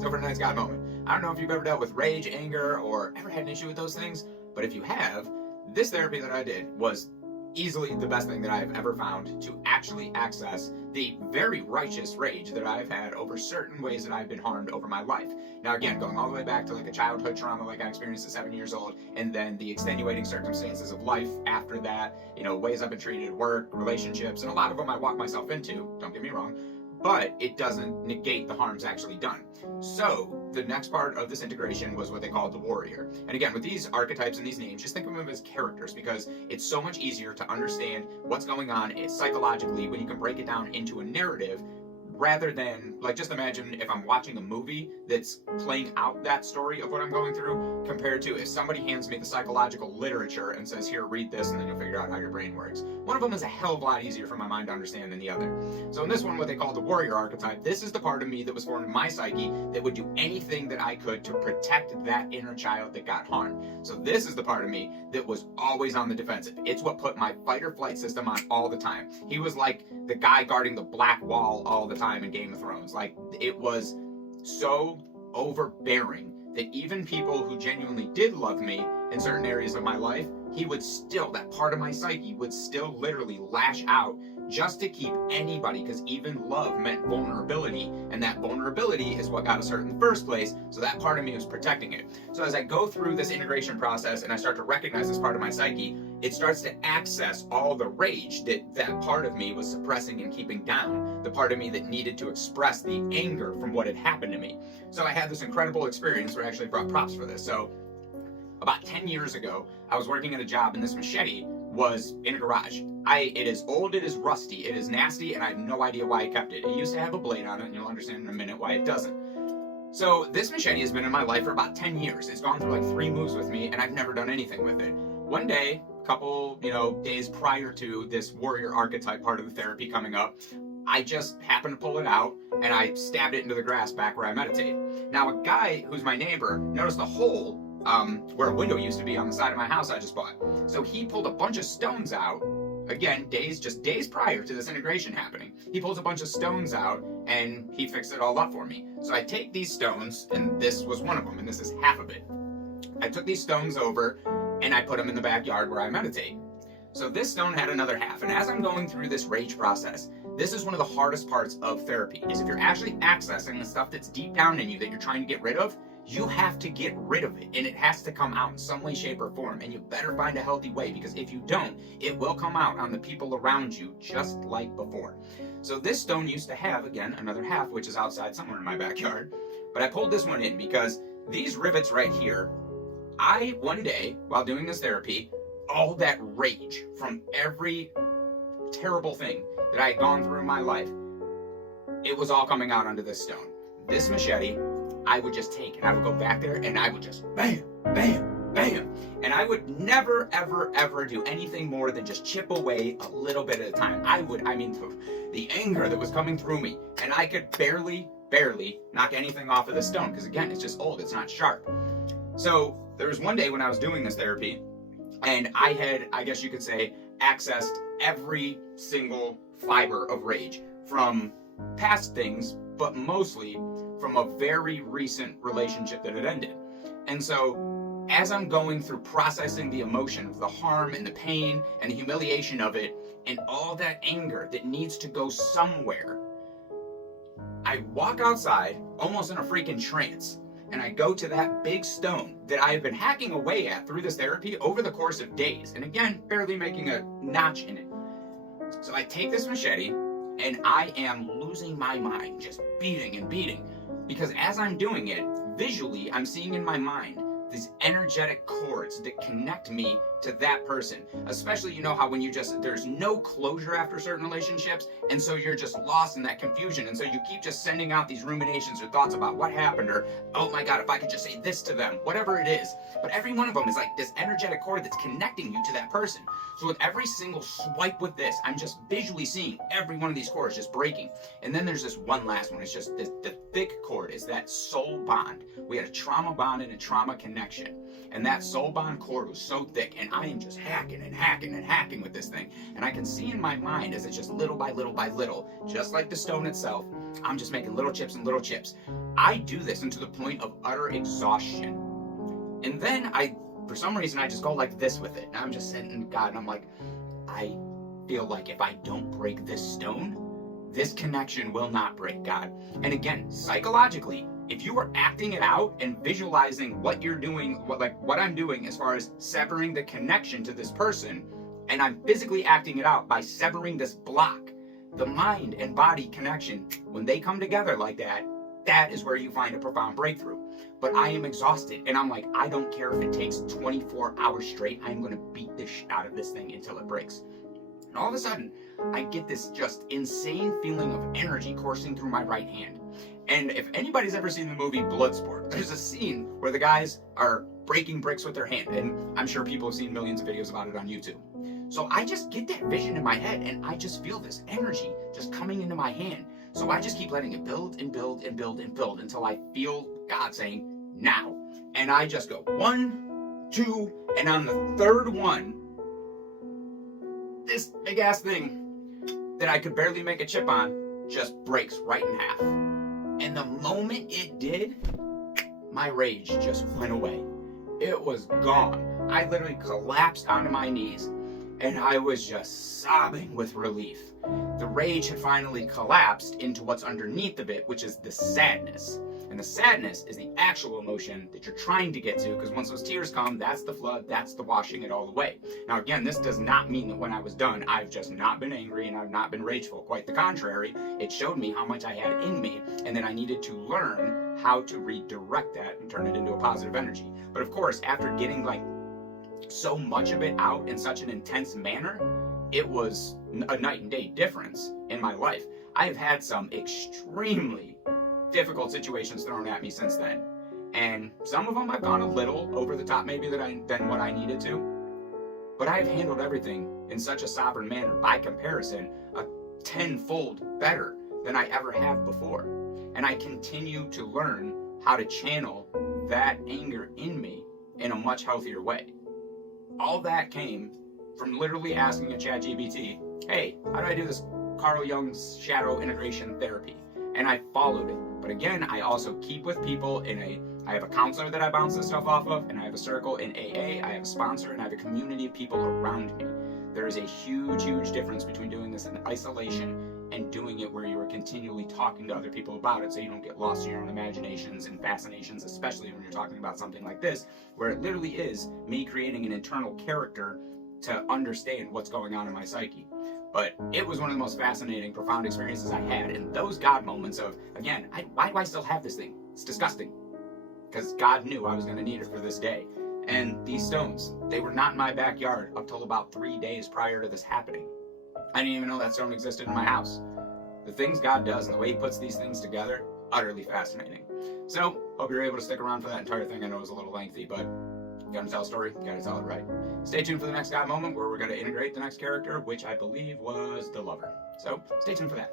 So for tonight's God moment, I don't know if you've ever dealt with rage, anger, or ever had an issue with those things, but if you have, this therapy that I did was easily the best thing that I've ever found to actually access the very righteous rage that I've had over certain ways that I've been harmed over my life. Now again, going all the way back to like a childhood trauma like I experienced at 7 years old, and then the extenuating circumstances of life after that, ways I've been treated at work, relationships, and a lot of them I walk myself into, don't get me wrong, but it doesn't negate the harms actually done. So the next part of this integration was what they called the warrior. And again, with these archetypes and these names, just think of them as characters, because it's so much easier to understand what's going on psychologically when you can break it down into a narrative, rather than, like, just imagine if I'm watching a movie that's playing out that story of what I'm going through, compared to if somebody hands me the psychological literature and says, here, read this, and then you'll figure out how your brain works. One of them is a hell of a lot easier for my mind to understand than the other. So in this one, what they call the warrior archetype, this is the part of me that was formed in my psyche that would do anything that I could to protect that inner child that got harmed. So this is the part of me that was always on the defensive. It's what put my fight or flight system on all the time. He was like the guy guarding the black wall all the time in Game of Thrones. Like, it was so overbearing that even people who genuinely did love me in certain areas of my life, he would still, that part of my psyche would still literally lash out just to keep anybody, because even love meant vulnerability, and that vulnerability is what got us hurt in the first place, so that part of me was protecting it. So as I go through this integration process and I start to recognize this part of my psyche, it starts to access all the rage that that part of me was suppressing and keeping down, the part of me that needed to express the anger from what had happened to me. So I had this incredible experience where I actually brought props for this. So about 10 years ago, I was working at a job, and this machete was in a garage. It is old, it is rusty, it is nasty, and I have no idea why I kept it. It used to have a blade on it, and you'll understand in a minute why it doesn't. So this machete has been in my life for about 10 years. It's gone through like 3 moves with me, and I've never done anything with it. One day, a couple, days prior to this warrior archetype part of the therapy coming up, I just happened to pull it out, and I stabbed it into the grass back where I meditate. Now, a guy who's my neighbor noticed the hole where a window used to be on the side of my house I just bought. So he pulled a bunch of stones out, again, just days prior to this integration happening. He pulls a bunch of stones out, and he fixed it all up for me. So I take these stones, and this was one of them, and this is half of it. I took these stones over, and I put them in the backyard where I meditate. So this stone had another half, and as I'm going through this rage process, this is one of the hardest parts of therapy, is if you're actually accessing the stuff that's deep down in you that you're trying to get rid of, you have to get rid of it, and it has to come out in some way, shape, or form, and you better find a healthy way, because if you don't, it will come out on the people around you just like before. So this stone used to have, again, another half, which is outside somewhere in my backyard, but I pulled this one in because these rivets right here, one day, while doing this therapy, all that rage from every terrible thing that I had gone through in my life, it was all coming out onto this stone. This machete, I would just take, and I would go back there, and I would just bam, bam, bam. And I would never, ever, ever do anything more than just chip away a little bit at a time. The anger that was coming through me, and I could barely knock anything off of the stone, because again, it's just old, it's not sharp. So there was one day when I was doing this therapy, and I had, I guess you could say, accessed every single fiber of rage from past things, but mostly from a very recent relationship that had ended. And so as I'm going through processing the emotion of the harm and the pain and the humiliation of it and all that anger that needs to go somewhere, I walk outside almost in a freaking trance, and I go to that big stone that I have been hacking away at through this therapy over the course of days, and again, barely making a notch in it. So I take this machete, and I am losing my mind, just beating and beating. Because as I'm doing it, visually, I'm seeing in my mind these energetic cords that connect me to that person. Especially, how when there's no closure after certain relationships, and so you're just lost in that confusion, and so you keep just sending out these ruminations or thoughts about what happened, or, oh my God, if I could just say this to them, whatever it is. But every one of them is like this energetic cord that's connecting you to that person. So with every single swipe with this, I'm just visually seeing every one of these cords just breaking. And then there's this one last one. It's just the thick cord is that soul bond. We had a trauma bond and a trauma connection. And that soul bond cord was so thick, and I am just hacking and hacking and hacking with this thing. And I can see in my mind as it's just little by little by little, just like the stone itself, I'm just making little chips and little chips. I do this until the point of utter exhaustion. And then for some reason, I just go like this with it. And I'm just sitting in God, and I'm like, I feel like if I don't break this stone, this connection will not break, God. And again, psychologically, if you are acting it out and visualizing what you're doing, what I'm doing as far as severing the connection to this person, and I'm physically acting it out by severing this block, the mind and body connection, when they come together like that, that is where you find a profound breakthrough. But I am exhausted, and I'm like, I don't care if it takes 24 hours straight, I'm going to beat the shit out of this thing until it breaks. And all of a sudden, I get this just insane feeling of energy coursing through my right hand. And if anybody's ever seen the movie Bloodsport, there's a scene where the guys are breaking bricks with their hand, and I'm sure people have seen millions of videos about it on YouTube. So I just get that vision in my head, and I just feel this energy just coming into my hand. So I just keep letting it build and build and build and build until I feel God saying, now. And I just go 1, 2, and on the third one, this big ass thing that I could barely make a chip on just breaks right in half. And the moment it did, my rage just went away. It was gone. I literally collapsed onto my knees, and I was just sobbing with relief. The rage had finally collapsed into what's underneath of it, which is the sadness. And the sadness is the actual emotion that you're trying to get to, because once those tears come, that's the flood, that's the washing it all away. Now again, this does not mean that when I was done, I've just not been angry and I've not been rageful. Quite the contrary, it showed me how much I had in me, and then I needed to learn how to redirect that and turn it into a positive energy. But of course, after getting like so much of it out in such an intense manner, it was a night and day difference in my life. I've had some extremely difficult situations thrown at me since then, and some of them I've gone a little over the top maybe than what I needed to, but I've handled everything in such a sovereign manner, by comparison, a tenfold better than I ever have before. And I continue to learn how to channel that anger in me in a much healthier way. All that came from literally asking a ChatGPT, hey, how do I do this Carl Jung's shadow integration therapy? And I followed it. But again, I also keep with people I have a counselor that I bounce this stuff off of, and I have a circle in AA, I have a sponsor, and I have a community of people around me. There is a huge, huge difference between doing this in isolation and doing it where you are continually talking to other people about it, so you don't get lost in your own imaginations and fascinations, especially when you're talking about something like this, where it literally is me creating an internal character to understand what's going on in my psyche. But it was one of the most fascinating, profound experiences I had, and those God moments of, again, why do I still have this thing? It's disgusting. Because God knew I was going to need it for this day. And these stones, they were not in my backyard up till about 3 days prior to this happening. I didn't even know that stone existed in my house. The things God does and the way He puts these things together, utterly fascinating. So, hope you're able to stick around for that entire thing. I know it was a little lengthy, but you gotta tell a story, you gotta tell it right. Stay tuned for the next God moment, where we're gonna integrate the next character, which I believe was the lover. So, stay tuned for that.